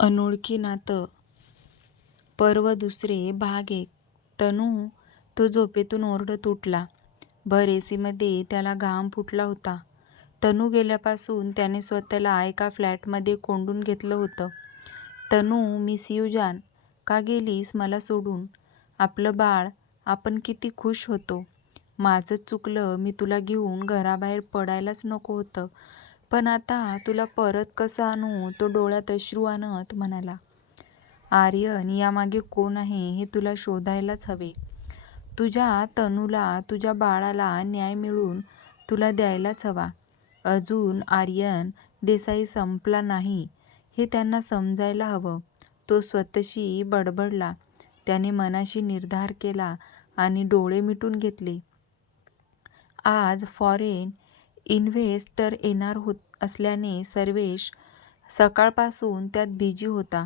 अनोळखी नातं पर्व दुसरे भाग एक तनू तो झोपेतून ओरडत उठला. भर एसीमध्ये त्याला घाम फुटला होता. तनू गेल्यापासून त्याने स्वतःला एका फ्लॅटमध्ये कोंडून घेतलं होतं. तनू मिस यू जान. का गेलीस मला सोडून? आपलं बाळ, आपण किती खुश होतो. माझंच चुकलं मी तुला घेऊन घराबाहेर पडायलाच नको होतं. पण आता तुला परत कसं आणू तो डोळ्यात अश्रू आणत म्हणाला. आर्यन यामागे कोण आहे हे तुला शोधायलाच हवे. तुझ्या तनूला, तुझ्या बाळाला न्याय मिळून तुला द्यायलाच हवा. अजून आर्यन देसाई संपला नाही हे त्यांना समजायला हवं. तो स्वतःशी बडबडला. त्याने मनाशी निर्धार केला आणि डोळे मिटून घेतले. आज फॉरेन इन्व्हेस्टर येणार होत असल्याने सर्वेश सकाळपासून त्यात बिझी होता.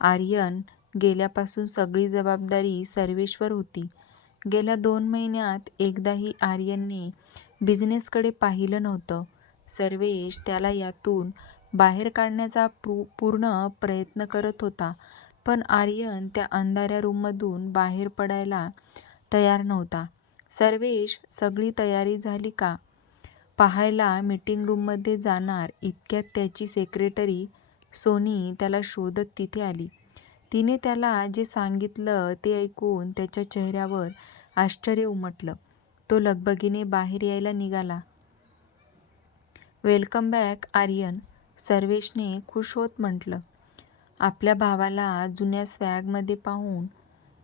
आर्यन गेल्यापासून सगळी जबाबदारी सर्वेशवर होती. गेल्या दोन महिन्यात एकदाही आर्यनने बिझनेसकडे पाहिलं नव्हतं. सर्वेश त्याला यातून बाहेर काढण्याचा पूर्ण प्रयत्न करत होता. पण आर्यन त्या अंधाऱ्या रूममधून बाहेर पडायला तयार नव्हता. सर्वेश, सगळी तयारी झाली का? पाहायला मीटिंग रूममध्ये जाणार इतक्यात त्याची सेक्रेटरी सोनी त्याला शोधत तिथे आली. तिने त्याला जे सांगितलं ते ऐकून त्याच्या चेहऱ्यावर आश्चर्य उमटलं. तो लगबगीने बाहेर यायला निघाला. वेलकम बॅक आर्यन, सर्वेशने खुश होत म्हटलं. आपल्या भावाला जुन्या स्वॅगमध्ये पाहून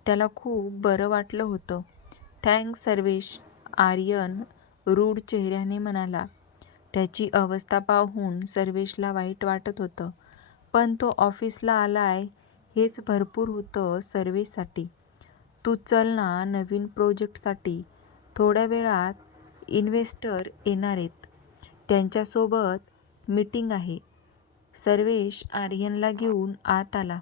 त्याला खूप बरं वाटलं होतं. थँक्स सर्वेश, आर्यन रूढ चेहऱ्याने म्हणाला. त्याची अवस्था पाहून सर्वेशला वाईट वाटत होतं. पण तो ऑफिसला आलाय हेच भरपूर होतं सर्वेशसाठी. तू चल ना नवीन प्रोजेक्टसाठी. थोड्या वेळात इन्व्हेस्टर येणारेत. त्यांच्यासोबत मीटिंग आहे. सर्वेश आर्यनला घेऊन आत आला.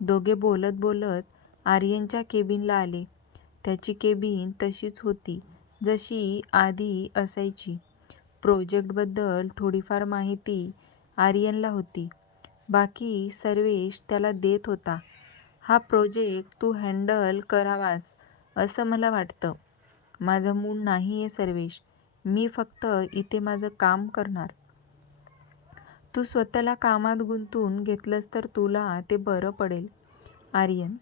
दोघे बोलत बोलत आर्यनच्या केबिनला आले. त्याची केबिन तशीच होती जशी आधी असायची. प्रोजेक्टबद्दल थोडीफार माहिती आर्यनला होती. बाकी सर्वेश त्याला देत होता. हा प्रोजेक्ट तू हँडल करावास असं मला वाटतं. माझा मूड नाहीये सर्वेश. मी फक्त इथे माझं काम करणार. तू स्वतःला कामात गुंतवून घेतलंस तर तुला ते बरं पडेल. आर्यन,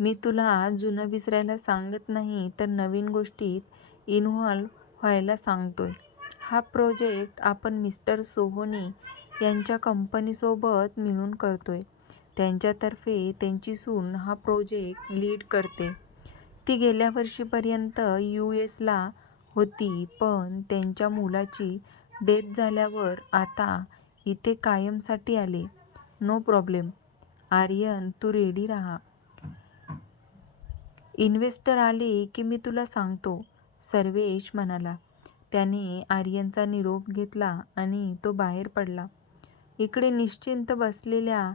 मी तुला जुनं विसरायला सांगत नाही तर नवीन गोष्टीत इन्व्हॉल्व व्हायला सांगतोय. हा प्रोजेक्ट आपण मिस्टर सोहोनी यांच्या कंपनीसोबत मिळून करतोय. त्यांच्यातर्फे त्यांची सून हा प्रोजेक्ट लीड करते ती गेल्या वर्षीपर्यंत यू. एस. ला होती पण त्यांच्या मुलाची डेथ झाल्यावर आता इथे कायमसाठी आले. No problem. आर्यन तू रेडी राहा. इन्व्हेस्टर आले की मी तुला सांगतो, सर्वेश म्हणाला. त्याने आर्यनचा निरोप घेतला आणि तो बाहेर पडला. इकडे निश्चिंत बसलेल्या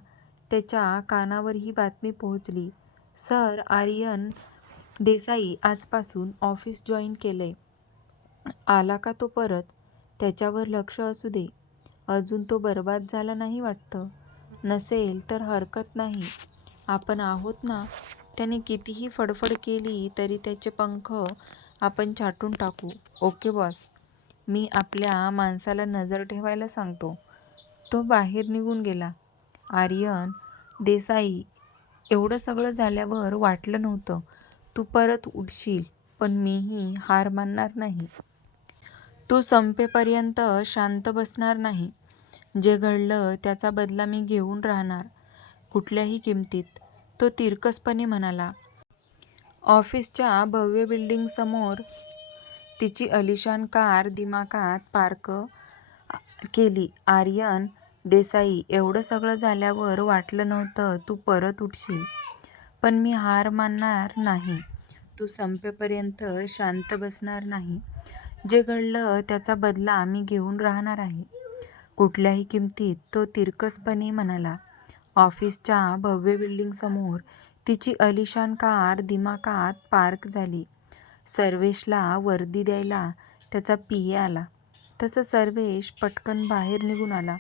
त्याच्या कानावर ही बातमी पोहोचली. सर आर्यन देसाई आजपासून ऑफिस जॉईन केलंय. आला का तो परत? त्याच्यावर लक्ष असू दे. अजून तो बरबाद झाला नाही वाटतं. नसेल तर हरकत नाही. आपण आहोत ना. त्याने कितीही फडफड केली तरी त्याचे पंख आपण छाटून टाकू. Okay boss. मी आपल्या माणसाला नजर ठेवायला सांगतो. तो बाहेर निघून गेला. आर्यन देसाई, एवढं सगळं झाल्यावर वाटलं नव्हतं तू परत उठशील पण मीही हार मानणार नाही. तू संपेपर्यंत शांत बसणार नाही. जे घडलं त्याचा बदला मी घेऊन राहणार कुठल्याही किमतीत, तो तिरकसपणे म्हणाला. ऑफिसच्या भव्य बिल्डिंगसमोर तिची अलिशान कार दिमाखात पार्क केली. आर्यन देसाई, एवढं सगळं झाल्यावर वाटलं नव्हतं तू परत उठशील पण मी हार मानणार नाही. तू संपेपर्यंत शांत बसणार नाही. जे घडलं त्याचा बदला मी घेऊन राहणार आहे कुठल्याही किमतीत, तो तिरकसपणे म्हणाला. ऑफिसच्या भव्य बिल्डिंगसमोर तिची अलिशान कार दिमाखात पार्क झाली. सर्वेशला वर्दी द्यायला त्याचा पीए आला तसं सर्वेश पटकन बाहेर निघून आला.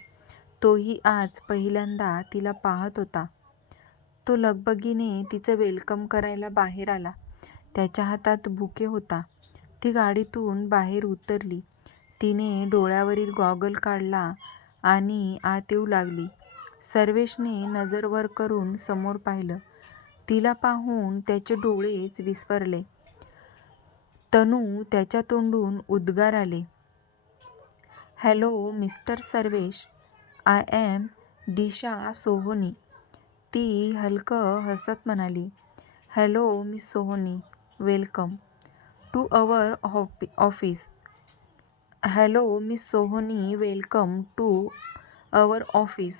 तोही आज पहिल्यांदा तिला पाहत होता. तो लगबगीने तिचं वेलकम करायला बाहेर आला. त्याच्या हातात बुके होता. ती गाडीतून बाहेर उतरली. तिने डोळ्यावरील गॉगल काढला आणि आत येऊ लागली. सर्वेशने नजर वर करून समोर पाहिलं. तिला पाहून त्याचे डोळेच विस्फारले. तनू त्याच्या तोंडून उद्गार आले. Hello mister Sarvesh. I am Disha Sohoni. ती हलकं हसत म्हणाली. Hello miss Sohoni. Welcome to our office. Hello miss Sohoni welcome to our office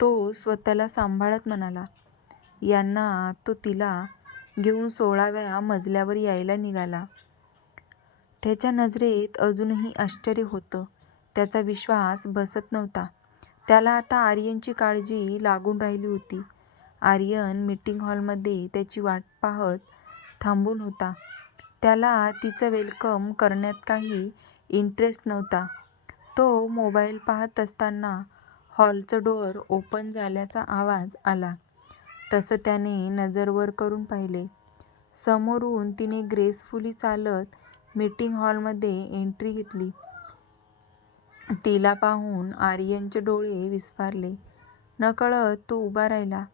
तो स्वतःला सांभाळत म्हणाला. यांना तो तिला घेऊन सोळाव्या मजल्यावर यायला निघाला. त्याच्या नजरेत अजूनही आश्चर्य होतं. त्याचा विश्वास बसत नव्हता. त्याला आता आर्यनची काळजी लागून राहिली होती. आर्यन मीटिंग हॉलमध्ये त्याची वाट पाहत थांबून होता. त्याला तिचं वेलकम करण्यात काही इंटरेस्ट नव्हता. तो मोबाईल पाहत असताना हॉलचं डोअर ओपन झाल्याचा आवाज आला. तसं त्याने नजरवर करून पाहिले. समोरून तिने ग्रेसफुली चालत मीटिंग हॉलमध्ये एंट्री घेतली. तिला पाहून आर्यनचे डोळे विस्फारले. नकळत तो उभा राहिला.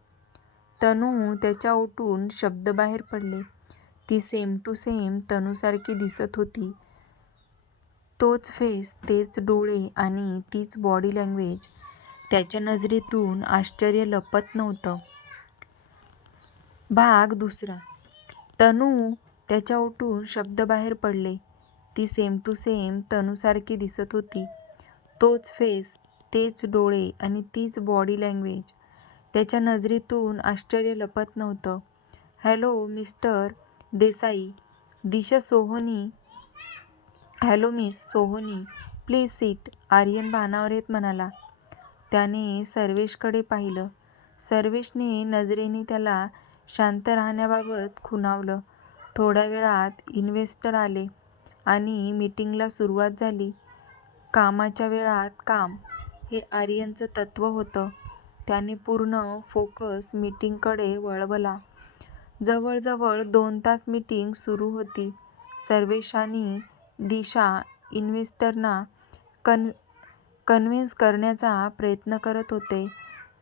तनू त्याच्या ओटून शब्द बाहेर पडले. ती सेम टू सेम तनूसारखी दिसत होती. तोच फेस, तेच डोळे आणि तीच बॉडी लँग्वेज. त्याच्या नजरेतून आश्चर्य लपत नव्हतं. भाग दुसरा तनू त्याच्या ओटून शब्द बाहेर पडले. ती सेम टू सेम तनूसारखी दिसत होती. तोच फेस, तेच डोळे आणि तीच बॉडी लँग्वेज. त्याच्या नजरेतून आश्चर्य लपत नव्हतं. Hello mister Desai. Disha Sohoni. Hello miss Sohoni. Please seat Aryan भानावर येत म्हणाला. त्याने सर्वेशकडे पाहिलं. सर्वेशने नजरेने त्याला शांत राहण्याबाबत खुणावलं. थोड्या वेळात इन्व्हेस्टर आले आणि मीटिंगला सुरुवात झाली. कामाच्या वेळात काम, हे आर्यनचं तत्त्व होतं. त्याने पूर्ण फोकस मीटिंगकडे वळवला. जवळजवळ दोन तास मीटिंग सुरू होती. सर्वेश आणि दिशा इन्व्हेस्टरना कन्व्हिन्स करण्याचा प्रयत्न करत होते.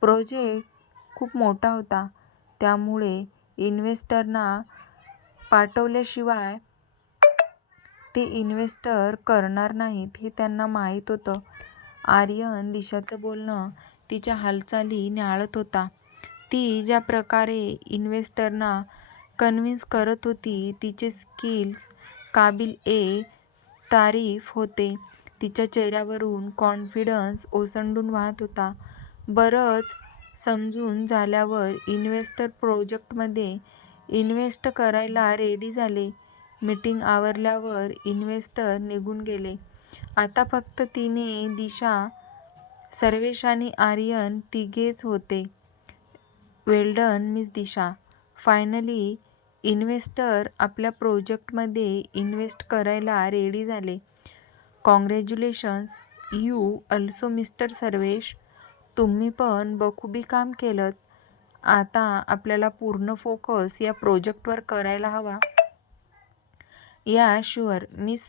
प्रोजेक्ट खूप मोठा होता. त्यामुळे इन्व्हेस्टरना पाठवल्याशिवाय ते इन्व्हेस्टर करणार नाहीत हे त्यांना माहीत होतं. आर्यन दिशाचं बोलणं, तिच्या हालचाली न्याळत होता. ती ज्या प्रकारे इन्व्हेस्टरना कन्व्हिन्स करत होती, तिचे स्किल्स काबिल-ए-तारीफ होते. तिच्या चेहऱ्यावरून कॉन्फिडन्स ओसंडून वाहत होता. बरंच समजून झाल्यावर इन्व्हेस्टर प्रोजेक्टमध्ये इन्व्हेस्ट करायला रेडी झाले. मीटिंग आवरल्यावर इन्व्हेस्टर निघून गेले. आता फक्त तिने, दिशा, सर्वेश आणि आर्यन तिघेच होते. Well done miss Disha. Finally investor आपल्या प्रोजेक्टमध्ये इन्व्हेस्ट करायला रेडी झाले. Congratulations you also mister Sarvesh. तुम्ही पण बखुबी काम केलंत. आता आपल्याला पूर्ण फोकस या प्रोजेक्टवर करायला हवा. या शुअर मिस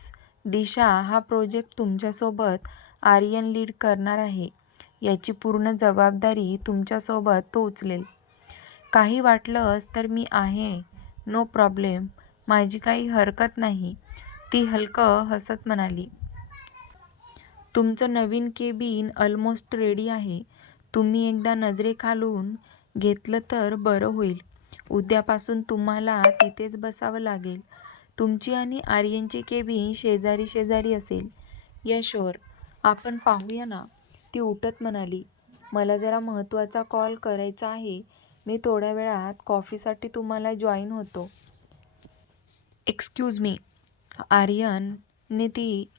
दिशा हा प्रोजेक्ट तुमच्यासोबत आर्यन लीड करणार आहे. याची पूर्ण जबाबदारी तुमच्यासोबत तो उचलेल. काही वाटलंच तर मी आहे. No problem. माझी काही हरकत नाही. ती हलकं हसत म्हणाली. तुमचं नवीन केबिन अलमोस्ट रेडी आहे. तुम्ही एकदा नजरेखालून घेतलं तर बरं होईल. उद्यापासून तुम्हाला तिथेच बसावं लागेल. तुमची आणि आर्यनची केबिन शेजारी शेजारी असेल. यशोर आपण पाहूया ना. ती उठत म्हणाली. मला जरा महत्त्वाचा कॉल करायचा आहे. मी थोड्या वेळात कॉफीसाठी तुम्हाला जॉईन होतो. Excuse me. आर्यन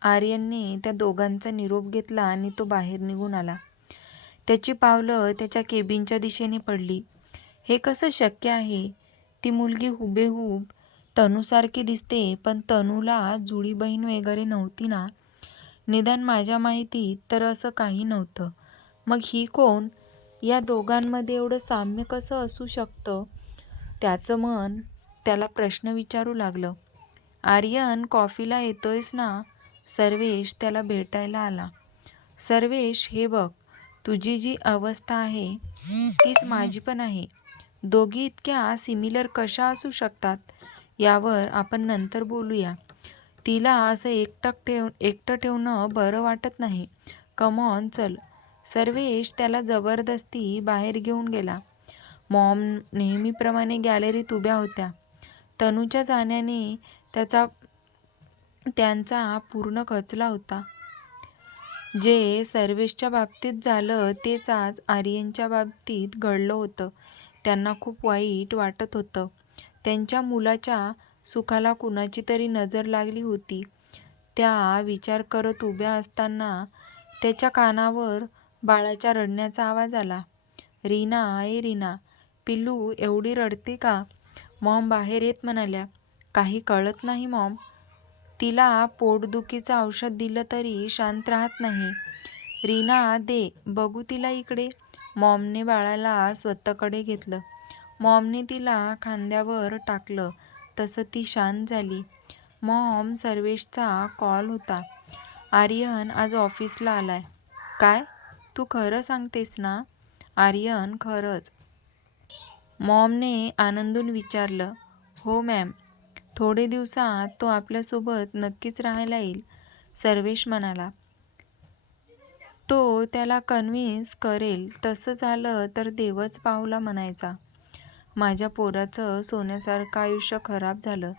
आर्यनने त्या दोघांचा निरोप घेतला आणि तो बाहेर निघून आला. त्याची पावलं त्याच्या केबिनच्या दिशेने पडली. हे कसं शक्य आहे? ती मुलगी हुबेहूब तनूसारखी दिसते पण तनूला जुळी बहीण वगैरे नव्हती ना? निदान माझ्या माहितीत तर असं काही नव्हतं. मग ही कोण या दोघांमध्ये एवढं साम्य कसं असू शकतं त्याचं मन त्याला प्रश्न विचारू लागलं आर्यन कॉफीला येतोयस ना? सर्वेश त्याला भेटायला आला. सर्वेश हे बघ तुझी जी अवस्था आहे तीच माझी पण आहे. दोघी इतक्या सिमिलर कशा असू शकतात? यावर आपण नंतर बोलूया. तिला असं एकटक ठेव एकटं ठेवणं बरं वाटत नाही. कमॉन चल. सर्वेश त्याला जबरदस्ती बाहेर घेऊन गेला. मॉम नेहमीप्रमाणे गॅलरीत उभ्या होत्या. तनूच्या जाण्याने त्याचा त्यांचा पूर्ण खचला होता. जे सर्वेशच्या बाबतीत झालं तेच आज आर्यनच्या बाबतीत घडलं होतं. त्यांना खूप वाईट वाटत होतं. त्यांच्या मुलाच्या सुखाला कुणाची तरी नजर लागली होती. त्या विचार करत उभ्या असताना त्याच्या कानावर बाळाच्या रडण्याचा आवाज आला. रीना ए रीना पिल्लू एवढी रडते का? मॉम बाहेर येत म्हणाल्या. काही कळत नाही मॉम. तिला पोटदुखीचं औषध दिलं तरी शांत राहत नाही. रीना दे बघू तिला इकडे. मॉमने बाळाला स्वतःकडे घेतलं. मॉमने तिला खांद्यावर टाकलं. तसं ती शांत झाली. मॉम सर्वेशचा कॉल होता. आर्यन आज ऑफिसला आलाय. काय? तू खरं सांगतेस ना? आर्यन खरंच. मॉमने आनंदून विचारलं. हो मॅम. थोडे दिवसात तो आपल्यासोबत नक्कीच राहायला येईल सर्वेश म्हणाला. तो त्याला कन्व्हिन्स करेल तसं झालं तर देवच पावला म्हणायचा. माझ्या पोराचं सोन्यासारखं आयुष्य खराब झालं.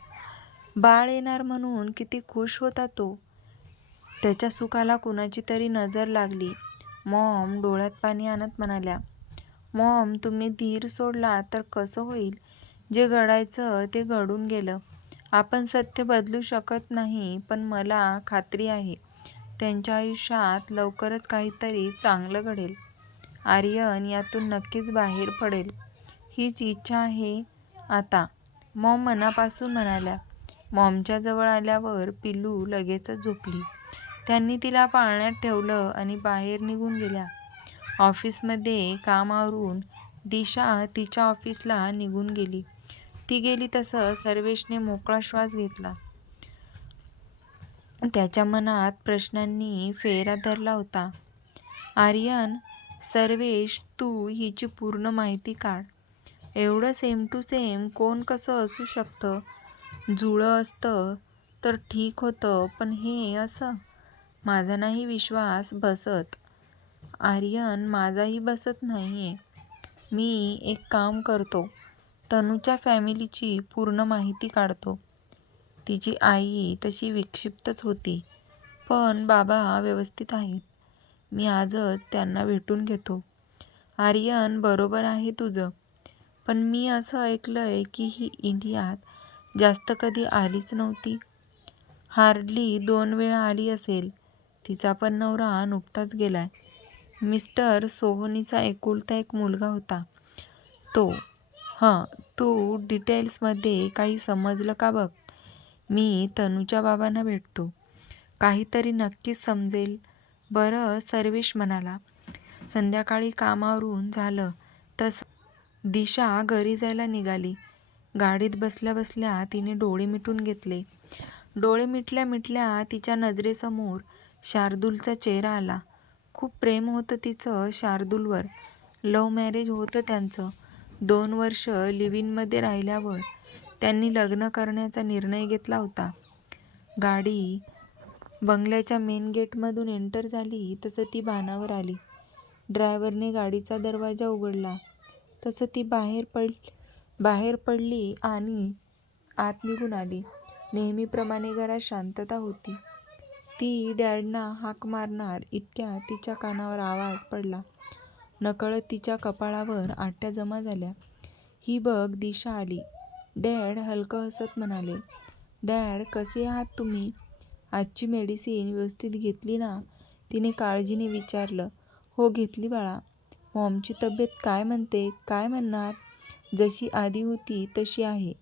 बाळ येणार म्हणून किती खुश होता तो. त्याच्या सुखाला कुणाची तरी नजर लागली. मॉम डोळ्यात पाणी आणत म्हणाल्या मॉम तुम्ही धीर सोडला तर कसं होईल? जे घडायचं ते घडून गेलं. आपण सत्य बदलू शकत नाही पण मला खात्री आहे. त्यांच्या आयुष्यात लवकरच काहीतरी चांगलं घडेल. आर्यन यातून नक्कीच बाहेर पडेल. हीच इच्छा आहे आता. मॉम मनापासून म्हणाल्या. मॉमच्या जवळ आल्यावर पिल्लू लगेचच झोपली. त्यांनी तिला पाळण्यात ठेवलं आणि बाहेर निघून गेल्या. ऑफिसमध्ये काम आवरून दिशा तिच्या ऑफिसला निघून गेली. ती गेली तसं सर्वेशने मोकळा श्वास घेतला. त्याच्या मनात प्रश्नांनी फेरा धरला होता. आर्यन सर्वेश तू हिची पूर्ण माहिती काढ. एवढं सेम टू सेम कोण कसं असू शकतं? जुळं असतं तर ठीक होतं पण हे असं? माझा नाही विश्वास बसत. आर्यन माझाही बसत नाही आहे मी एक काम करतो. तनूच्या फॅमिलीची पूर्ण माहिती काढतो. तिची आई तशी विक्षिप्तच होती पण बाबा व्यवस्थित आहेत. मी आजच त्यांना भेटून घेतो. आर्यन बरोबर आहे तुझं पण मी असं ऐकलंय की ही इंडियात जास्त कधी आलीच नव्हती. हार्डली दोन वेळा आली असेल तिचा पण नवरा नुकताच गेलाय. मिस्टर सोहनीचा एकुलता एक मुलगा होता. तो हां तू डिटेल्समध्ये काही समजलं का बघ? मी तनूच्या बाबांना भेटतो. काहीतरी नक्कीच समजेल. बरं सर्वेश म्हणाला. संध्याकाळी कामावरून झालं तसं दिशा घरी जायला निघाली. गाडीत बसल्या बसल्या तिने डोळे मिटून घेतले. डोळे मिटल्या मिटल्या तिच्या नजरेसमोर शार्दूलचा चेहरा आला. खूप प्रेम होतं तिचं शार्दूलवर. लव्ह मॅरेज होतं त्यांचं. दोन वर्ष लिव्हिनमध्ये राहिल्यावर त्यांनी लग्न करण्याचा निर्णय घेतला होता. गाडी बंगल्याच्या मेन गेटमधून एंटर झाली तसं ती भानावर आली. ड्रायव्हरने गाडीचा दरवाजा उघडला. तसं ती बाहेर पड बाहेर पडली आणि आत निघून आली. नेहमीप्रमाणे घरात शांतता होती. ती डॅडना हाक मारणार इतक्या तिच्या कानावर आवाज पडला. नकळत तिच्या कपाळावर आट्या जमा झाल्या. ही बघ दिशा आली. डॅड हलकं हसत म्हणाले. डॅड कसे आहात तुम्ही? आजची मेडिसिन व्यवस्थित घेतली ना? तिने काळजीने विचारलं. हो घेतली बाळा. मॉमची तब्येत काय म्हणते? काय म्हणणार? जशी आधी होती तशी आहे.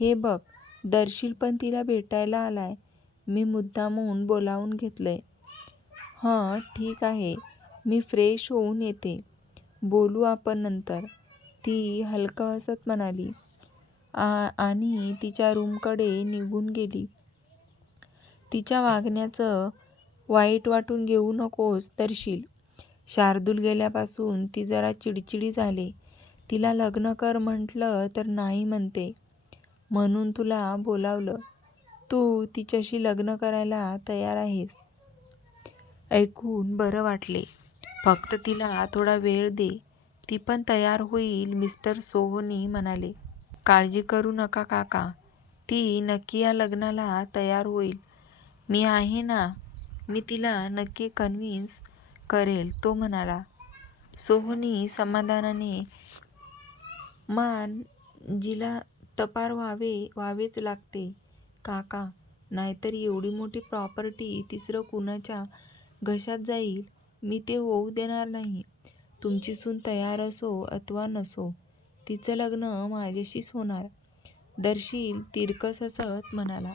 हे बघ दर्शील पण तिला भेटायला आलाय. मी मुद्दामहून बोलावून घेतलंय. हं ठीक आहे. मी फ्रेश होऊन येते. बोलू आपण नंतर. ती हलकं हसत म्हणाली आ आणि तिच्या रूमकडे निघून गेली. तिच्या वागण्याचं वाईट वाटून घेऊ नकोस तरशील शार्दूल गेल्यापासून ती जरा चिडचिडी झाले तिला लग्न कर म्हटलं तर नाही म्हणते. म्हणून तुला बोलावलं. तू तिच्याशी लग्न करायला तयार आहेस. ऐकून बरं वाटले. फक्त तिला थोडा वेळ दे. ती पण तयार होईल मिस्टर सोहोनी म्हणाले. काळजी करू नका काका. ती नक्की या लग्नाला तयार होईल. मी आहे ना. मी तिला नक्की कन्व्हिन्स करेल तो म्हणाला. सोहनी समाधानाने मान जिला टपार व्हावेच लागते काका. नाहीतर एवढी मोठी प्रॉपर्टी तिसरं कुणाच्या घशात जाईल. मी ते होऊ देणार नाही. तुमची सून तयार असो अथवा नसो तिचं लग्न माझ्याशीच होणार. दर्शील तिरकस हसत म्हणाला.